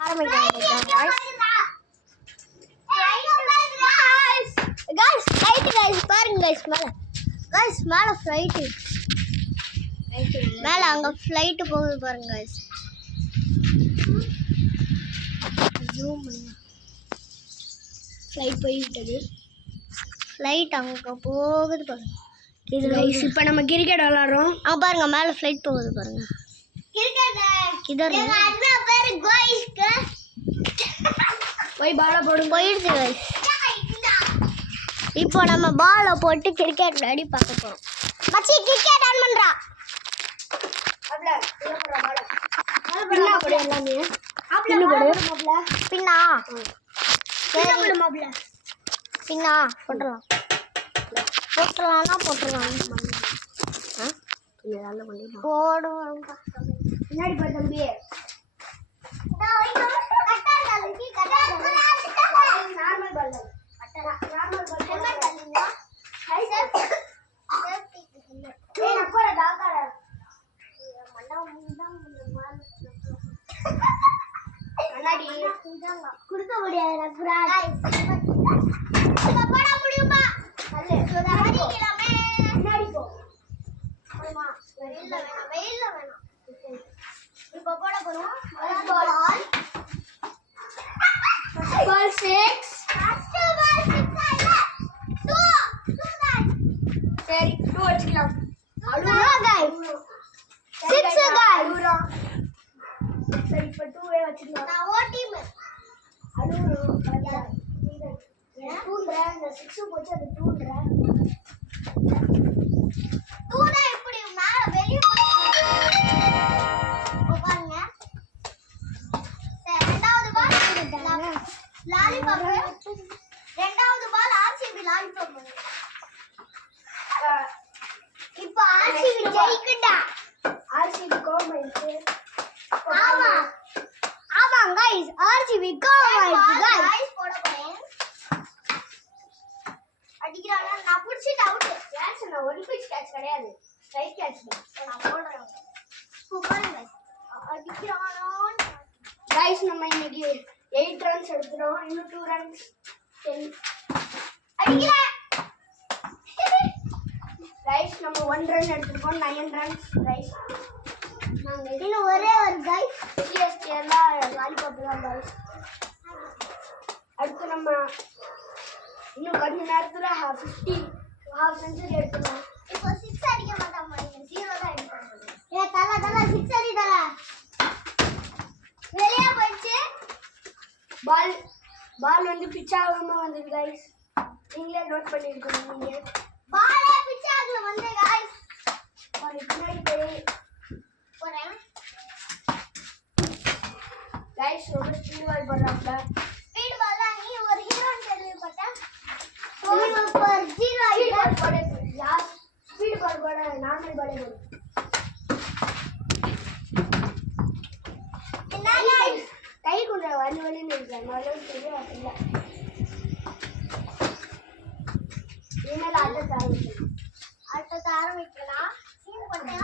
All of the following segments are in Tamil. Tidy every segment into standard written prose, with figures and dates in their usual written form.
மேல ஃப்ளைட் மேல அங்க ஃப்ளைட் போகுது பாருங்க गाइस. ஃப்ளைட் போயிட்டது. ஃப்ளைட் அங்க போகுது பாருங்க. இது गाइस இப்போ நம்ம கிரிக்கெட் விளையாடுறோம். அங்க பாருங்க மேல ஃப்ளைட் போகுது பாருங்க. கிரிக்கெட் கிதர் எங்க அண்ணா பேர் गाइस போய் பால் போடு போயிடுச்சு गाइस. இப்போ நம்ம பால் போட்டு கிரிக்கெட் விளையாடி பார்க்க போறோம். மச்சி கிரிக்கெட் ஆன் பண்றா. அப்படியே போடுற பால். பின்னா போடு எல்லாமே. பின்னா போடு மாப்ள. பின்னா. பின்னா போடு மாப்ள. பின்னா போடுறோம். போட்டுறலாம். இதெல்லாம் பண்ணி போடுவோம். பின்னாடி போ தம்பி. Normal ball. Normal ball. Hi sir. ஏய் அப்பற டாக்கற. மண்டா பால். அண்ணாடி குடுக்க முடியாது புரா. போடா முடியுமா? அல்ல அடிக்கலாமே. அண்ணாடி போ. போமா. வெயில்ல வேணாம். இப்போ போட போறோம். பால். Ball 6. First ball 6 இல்ல 2 சரி 2 வச்சுக்கலாம். அழுறா गाइस 6 गाइस அழுறா. சரி இப்போ 2 வே வச்சுக்கலாம். நான் ஓ டீம் அழுறா. நீங்க தூண்ற இந்த 6 போச்சு அது தூண்ற. தூண இப்படி மேல வெளிய போவாங்க. ரெண்டாவது பால் லாலிபாப். ரெண்டாவது பால் ஆர்சிபி லாலிபாப். இப்போ ஆர்சிபி ஜெயிக்கடா. ஆர்சிபி கோமாயிச்சு. ஆமா ஆமா गाइस ஆர்சிபி கோமாயிச்சு गाइस. போட போறேன். அடிக்குறாங்க. நான் புடிச்சிட்டு அவுட். கேட்ச் நான் ஒரு பிச் கேட்ச் கிடையாது. ஸ்ட்ரைக் கேட்ச் நான் போடுறேன். போடுங்க அடிக்குறாங்க. गाइस நம்ம இன்னைக்கு 8 ரன்ஸ் எடுத்துறோம். இன்னும் 2 ரன்ஸ் 10 அடிக்கல. गाइस நம்ம 1 ரன் எடுத்துறோம். 9 runs guys. நாங்க இன்னும் ஒரே ஒரு गाइस சிஎஸ்கே எல்லாம் லாலிபாப் தான் गाइस. அடுத்து நம்ம இன்னும் கொஞ்ச நேரத்துல 50 ஹாஃப் செஞ்சுரி எடுத்துறோம். இப்போ 6 அடிக்க மாட்டோம். 0 தான் அடிப்போம். ஏ தல 6 அடி தல. வெளிய போச்சு. பால் வந்து பிட்ச் ஆகாம வந்தது गाइस. நீங்களே நோட் பண்ணிருக்கீங்க. நீங்க பாலே பிட்ச் ஆகல வந்து गाइस. ஒரு பின்னாடி போறேன் गाइस. ரொம்ப ஸ்பீட் பால் போடுறாங்க. ஸ்பீட் பால் நீ ஒரு ஹீரோன்னு கேள்விப்பட்ட. ஒரு 0 ஆயிட்டா போடு. யார் ஸ்பீட் பால் போட நார்மல் பால் போடு. என்ன गाइस கை கொண்ட வலின்னு இருக்காங்க. வலி தெரியல இல்ல. இனிமேல் ஆட்டத்தை ஆரம்பிக்கலாம். சீன் பண்ணா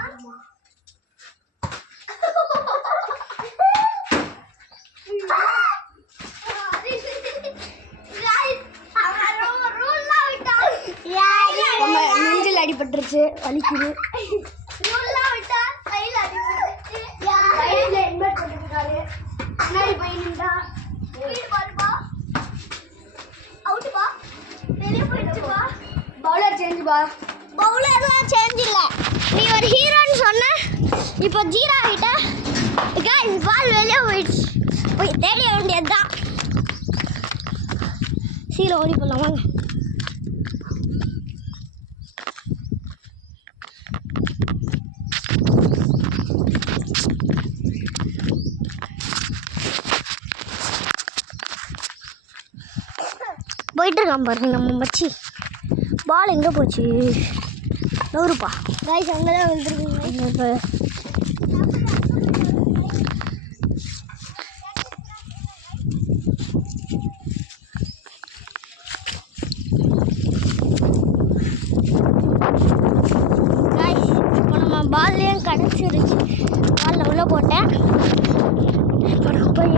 நெஞ்சில் அடிபட்டுருச்சு. வலிக்குது. ரூல்லா விட்டா கையில் அடிபட்டுருச்சு. கையில் ஹெல்மெட் போட்டுருக்காரு. முன்னாடி போய் நின்றா. ஸ்பீட் பால் பா. அவுட் பா. வெளிய போயிடுச்சு பா. பவுலர் சேஞ்ச் பா. பவுலர்லாம் சேஞ்ச் இல்ல. நீ ஒரு ஹீரோன்னு சொன்ன. இப்போ 0 ஆயிட்ட. गाइस பால் வெளிய போயிடுச்சு. போய் தேடி வேண்டியதுதான். சீல ஓடி போலாம் வாங்க. போயிட்டு இருக்கான் பாருங்க நம்ம மச்சி. பால் எங்கே போச்சு? நூறுப்பா गाइस அங்கே தான் வந்துருக்குங்க. गाइस இப்போ நம்ம பால்லையும் கிடச்சிருச்சு. பாலில் உள்ளே போட்டேன். இப்போ நான் போய்